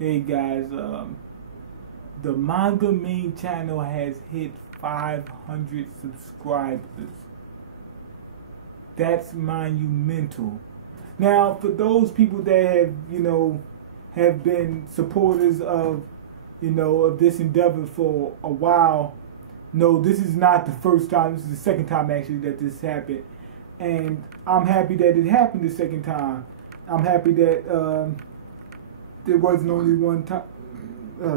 Hey guys, the MangaMiyn channel has hit 500 subscribers. That's monumental. Now, for those people that have, have been supporters of, of this endeavor for a while, no, this is not the first time. This is the second time actually that this happened, and I'm happy that it happened the second time. I'm happy that there wasn't only one time.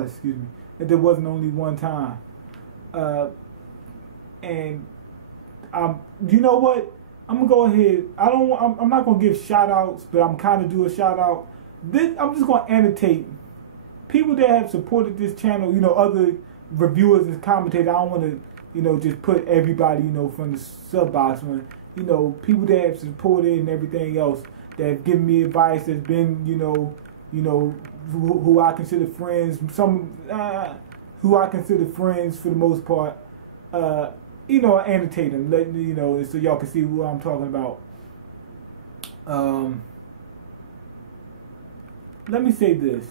Excuse me. That there wasn't only one time. And you know what? I'm gonna go ahead. I'm not gonna give shout outs, but I'm kind of do a shout out. I'm just gonna annotate people that have supported this channel. Other reviewers and commentators. I don't want to, just put everybody, from the sub box. When people that have supported and everything else that have given me advice. That's been, who I consider friends. Some who I consider friends for the most part. Annotate them, so y'all can see who I'm talking about. Let me say this.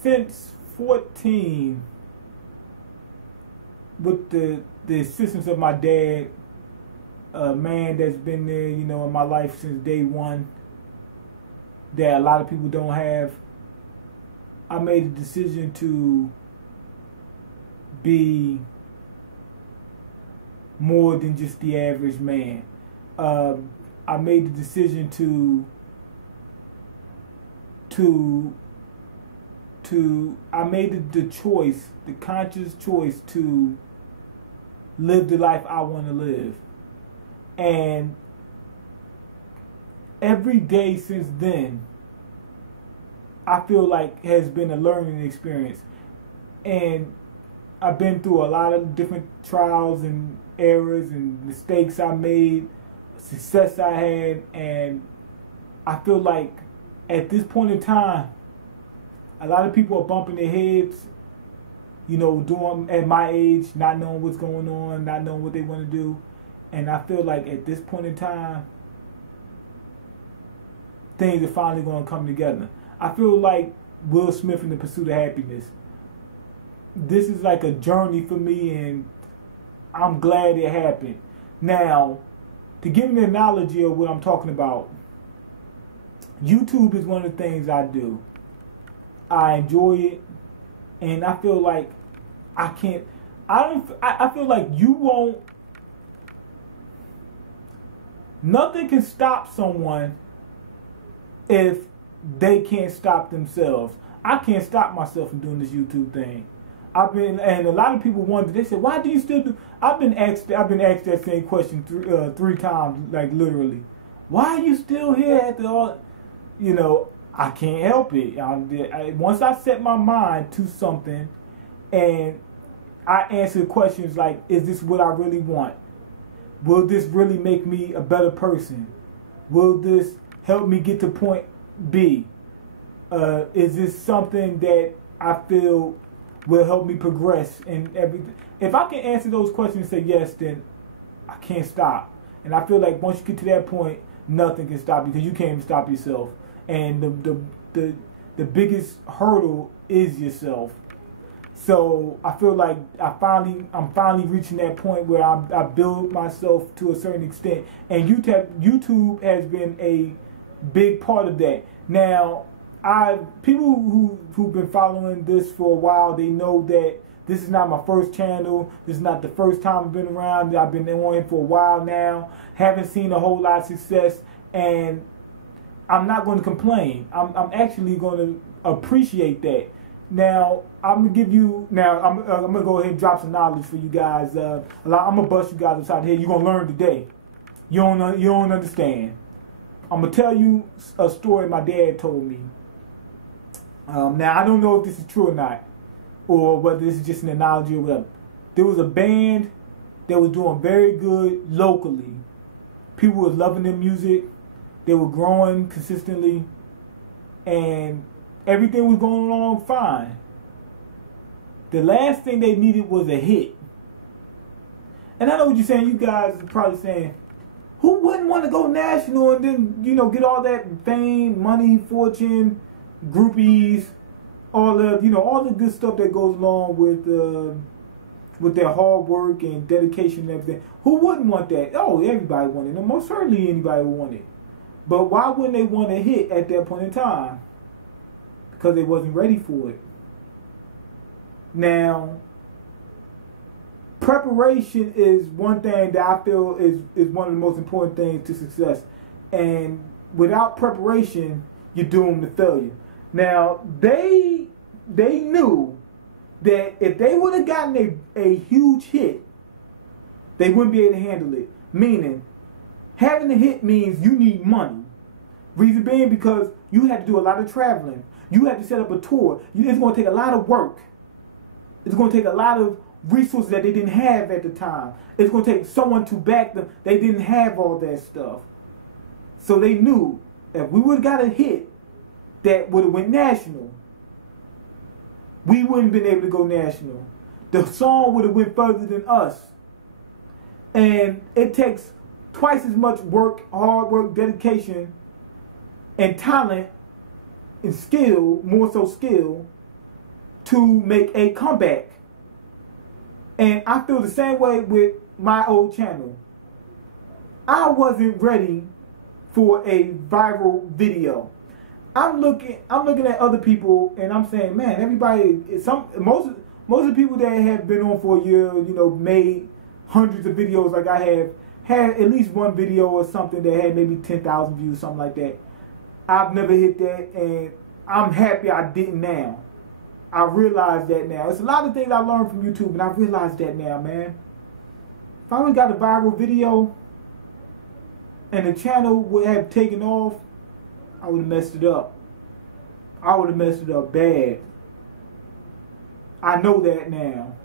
Since 14, with the assistance of my dad, a man that's been there, in my life since day one, that a lot of people don't have, I made a decision to be more than just the average man. I made the decision I made the choice, the conscious choice to live the life I want to live. And every day since then, I feel like has been a learning experience. And I've been through a lot of different trials and errors and mistakes I made, success I had, and I feel like at this point in time, a lot of people are bumping their heads, doing at my age, not knowing what's going on, not knowing what they want to do. And I feel like at this point in time, things are finally going to come together. I feel like Will Smith in The Pursuit of Happiness. This is like a journey for me, and I'm glad it happened. Now, to give an analogy of what I'm talking about, YouTube is one of the things I do. I enjoy it, and I feel like I feel like you won't, nothing can stop someone if they can't stop themselves. I can't stop myself from doing this YouTube thing. And a lot of people wonder, they said, why do you still do? I've been asked that same question three times, like literally. Why are you still here after all? I can't help it. Once I set my mind to something and I answer questions like, is this what I really want? Will this really make me a better person? Will this help me get to point B? Is this something that I feel will help me progress and everything? If I can answer those questions and say yes, then I can't stop. And I feel like once you get to that point, nothing can stop you because you can't even stop yourself. And the biggest hurdle is yourself. So I feel like I'm finally reaching that point where I build myself to a certain extent, and YouTube has been a big part of that. Now, people who've been following this for a while, they know that this is not my first channel. This is not the first time I've been around. I've been on it for a while now. Haven't seen a whole lot of success, and I'm not going to complain. I'm actually going to appreciate that. Now, I'm gonna go ahead and drop some knowledge for you guys. I'm gonna bust you guys upside the head. You're gonna learn today. You don't understand. I'm gonna tell you a story my dad told me. Now I don't know if this is true or not, or whether this is just an analogy or whatever. There was a band that was doing very good locally. People was loving their music. They were growing consistently, and everything was going along fine. The last thing they needed was a hit. And I know what you're saying. You guys are probably saying, who wouldn't want to go national and then, get all that fame, money, fortune, groupies, all the all the good stuff that goes along with their hard work and dedication and everything. Who wouldn't want that? Oh, everybody wanted it. And most certainly anybody would want it. But why wouldn't they want a hit at that point in time? Because they wasn't ready for it. Now, preparation is one thing that I feel is one of the most important things to success. And without preparation, you're doomed to failure. Now, they knew that if they would have gotten a huge hit, they wouldn't be able to handle it. Meaning, having a hit means you need money. Reason being because you had to do a lot of traveling. You had to set up a tour. It's going to take a lot of work. It's going to take a lot of resources that they didn't have at the time. It's going to take someone to back them. They didn't have all that stuff. So they knew if we would have got a hit that would have went national, we wouldn't have been able to go national. The song would have went further than us. And it takes twice as much work, hard work, dedication, and talent and skill, more so skill, to make a comeback. And I feel the same way with my old channel. I wasn't ready for a viral video. I'm looking at other people and I'm saying, man, everybody, most of the people that have been on for a year, made hundreds of videos like I have, had at least one video or something that had maybe 10,000 views, something like that. I've never hit that, and I'm happy I didn't now. I realize that now. It's a lot of things I learned from YouTube, and I realize that now, man. If I would got a viral video and the channel would have taken off, I would have messed it up. I would have messed it up bad. I know that now.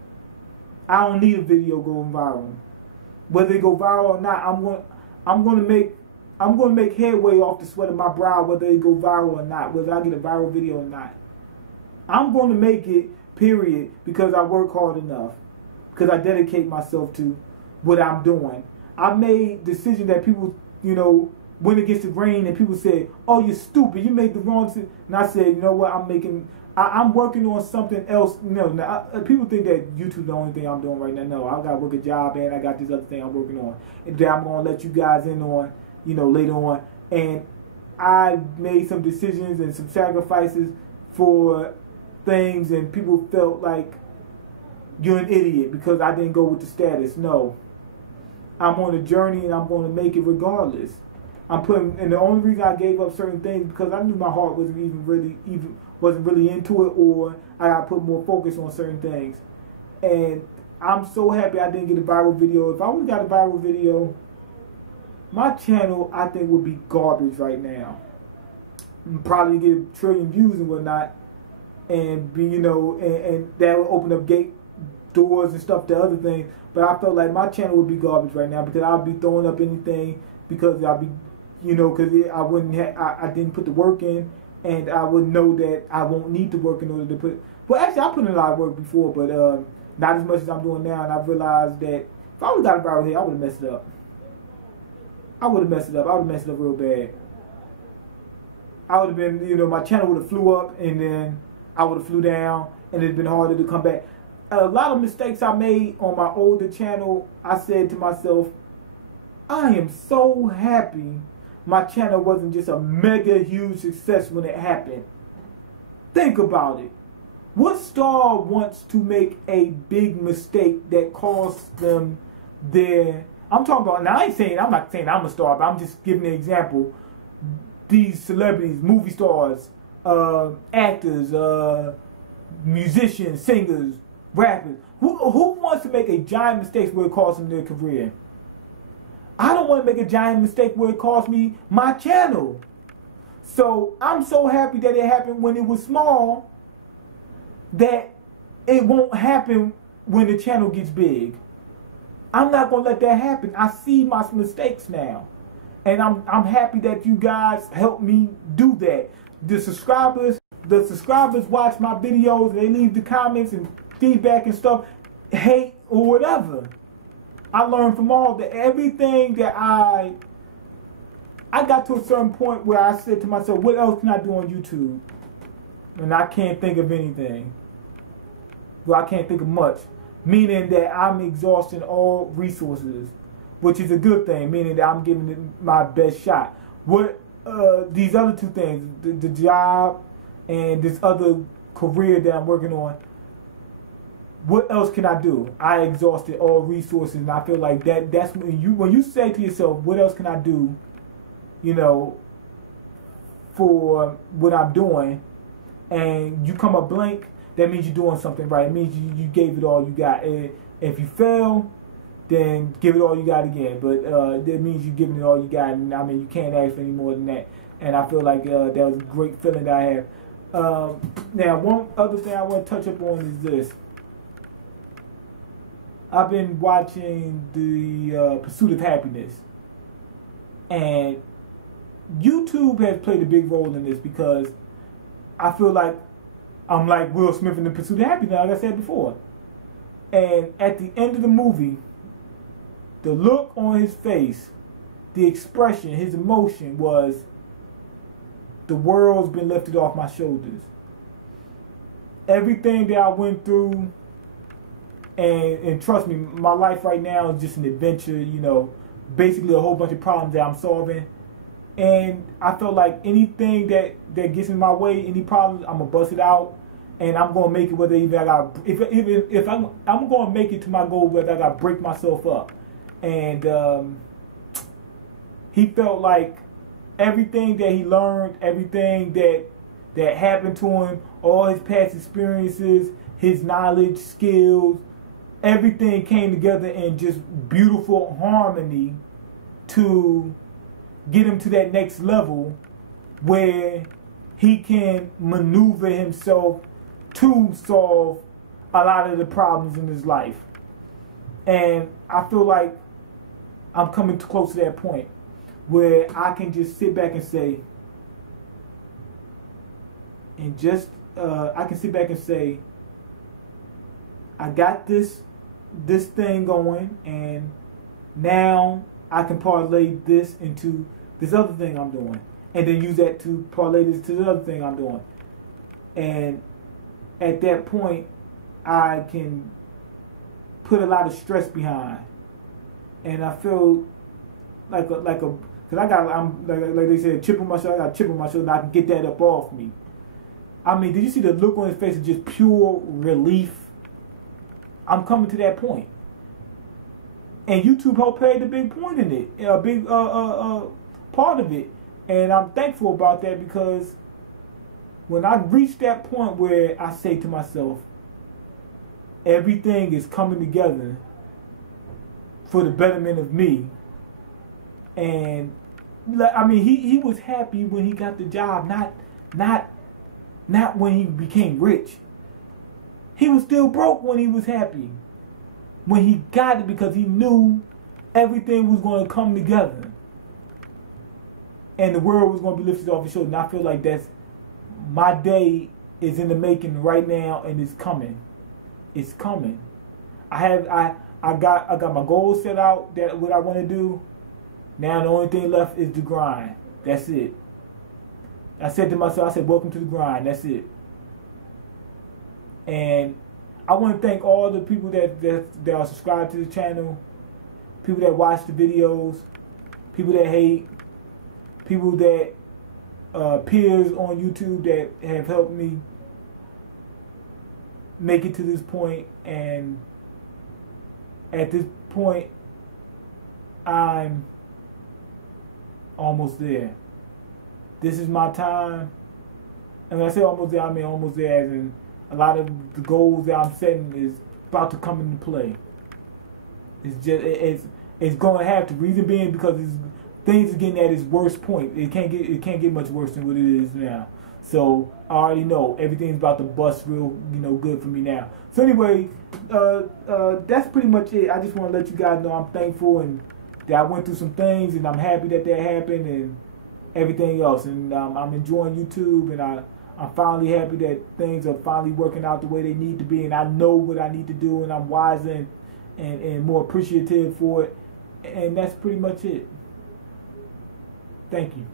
I don't need a video going viral. Whether it go viral or not, I'm going to make headway off the sweat of my brow, whether it go viral or not, whether I get a viral video or not. I'm going to make it, period, because I work hard enough, because I dedicate myself to what I'm doing. I made decisions that people, went against the grain, and people said, "Oh, you're stupid. You made the wrong decision." And I said, "You know what? I'm working on something else." Now, people think that YouTube's the only thing I'm doing right now. No, I got to work a job, and I got this other thing I'm working on, and that I'm going to let you guys in on, later on. And I made some decisions and some sacrifices for things, and people felt like you're an idiot because I didn't go with the status. No, I'm on a journey, and I'm going to make it regardless. And the only reason I gave up certain things because I knew my heart wasn't really into it, or I got to put more focus on certain things. And I'm so happy I didn't get a viral video. If I would have got a viral video, my channel, I think, would be garbage right now. Probably get a trillion views and whatnot, and be, and that would open up gate doors and stuff to other things. But I felt like my channel would be garbage right now because I'd be throwing up anything because I'd be, because I didn't put the work in, and I would know that I won't need to work in order to put. Well, actually, I put in a lot of work before, but not as much as I'm doing now. And I realized that if I would have got a viral hit, I would have messed it up. I would have messed it up real bad. I would have been, my channel would have flew up, and then I would have flew down, and it'd been harder to come back. A lot of mistakes I made on my older channel, I said to myself, I am so happy my channel wasn't just a mega huge success when it happened. Think about it. What star wants to make a big mistake that costs them their... I'm talking about... Now, I'm not saying I'm a star, but I'm just giving an example. These celebrities, movie stars, actors, musicians, singers, rappers. Who wants to make a giant mistake where it costs them their career? I don't want to make a giant mistake where it cost me my channel. So I'm so happy that it happened when it was small that it won't happen when the channel gets big. I'm not going to let that happen. I see my mistakes now. And I'm happy that you guys helped me do that. The subscribers watch my videos and they leave the comments and feedback and stuff, hate or whatever. I learned from everything that I got to a certain point where I said to myself, what else can I do on YouTube? and I can't think of anything. Well, I can't think of much. Meaning that I'm exhausting all resources, which is a good thing, meaning that I'm giving it my best shot. What these other two things, the job and this other career that I'm working on, what else can I do? I exhausted all resources, and I feel like that's when you say to yourself, what else can I do, you know, for what I'm doing, and you come up blank, that means you're doing something right. It means you gave it all you got. And if you fail, then give it all you got again. But that means you're giving it all you got, and I mean, you can't ask for any more than that. And I feel like that was a great feeling that I have. Now, one other thing I want to touch up on is this. I've been watching the Pursuit of Happiness, and YouTube has played a big role in this because I feel like I'm like Will Smith in the Pursuit of Happiness, like I said before. And at the end of the movie, the look on his face, the expression, his emotion was, the world's been lifted off my shoulders. Everything that I went through, and trust me, my life right now is just an adventure, you know, basically a whole bunch of problems that I'm solving. And I felt like anything that gets in my way, any problems, I'm gonna bust it out, and I'm gonna make it. Whether even I got, if I'm gonna make it to my goal, whether I got to break myself up. And he felt like everything that he learned, everything that happened to him, all his past experiences, his knowledge, skills, everything came together in just beautiful harmony to get him to that next level where he can maneuver himself to solve a lot of the problems in his life. And I feel like I'm coming close to that point where I can just sit back and say, I got this thing going, and now I can parlay this into this other thing I'm doing, and then use that to parlay this to the other thing I'm doing. And at that point, I can put a lot of stress behind, and I feel like because I'm like they said, chip on my shoulder. I got a chip on my shoulder, and I can get that up off me. I mean, did you see the look on his face of just pure relief? I'm coming to that point. And YouTube helped play the big point in it, a big part of it. And I'm thankful about that, because when I reach that point where I say to myself, everything is coming together for the betterment of me. And I mean, he was happy when he got the job, not when he became rich. He was still broke when he was happy. When he got it, because he knew everything was going to come together. And the world was going to be lifted off his shoulders. And I feel like that's, my day is in the making right now, and it's coming. It's coming. I got my goals set out, that what I want to do. Now the only thing left is the grind. That's it. I said to myself, I said, welcome to the grind. That's it. And I want to thank all the people that are subscribed to the channel, people that watch the videos, people that hate, people that peers on YouTube that have helped me make it to this point. And at this point, I'm almost there. This is my time. And when I say almost there, I mean almost there as in a lot of the goals that I'm setting is about to come into play. It's just it's going to have to. Reason being, because things are getting at its worst point. It can't get much worse than what it is now. So I already know everything's about to bust real, good for me now. So anyway, that's pretty much it. I just want to let you guys know I'm thankful, and that I went through some things, and I'm happy that happened, and everything else. And I'm enjoying YouTube, and I'm finally happy that things are finally working out the way they need to be, and I know what I need to do, and I'm wiser and more appreciative for it. And that's pretty much it. Thank you.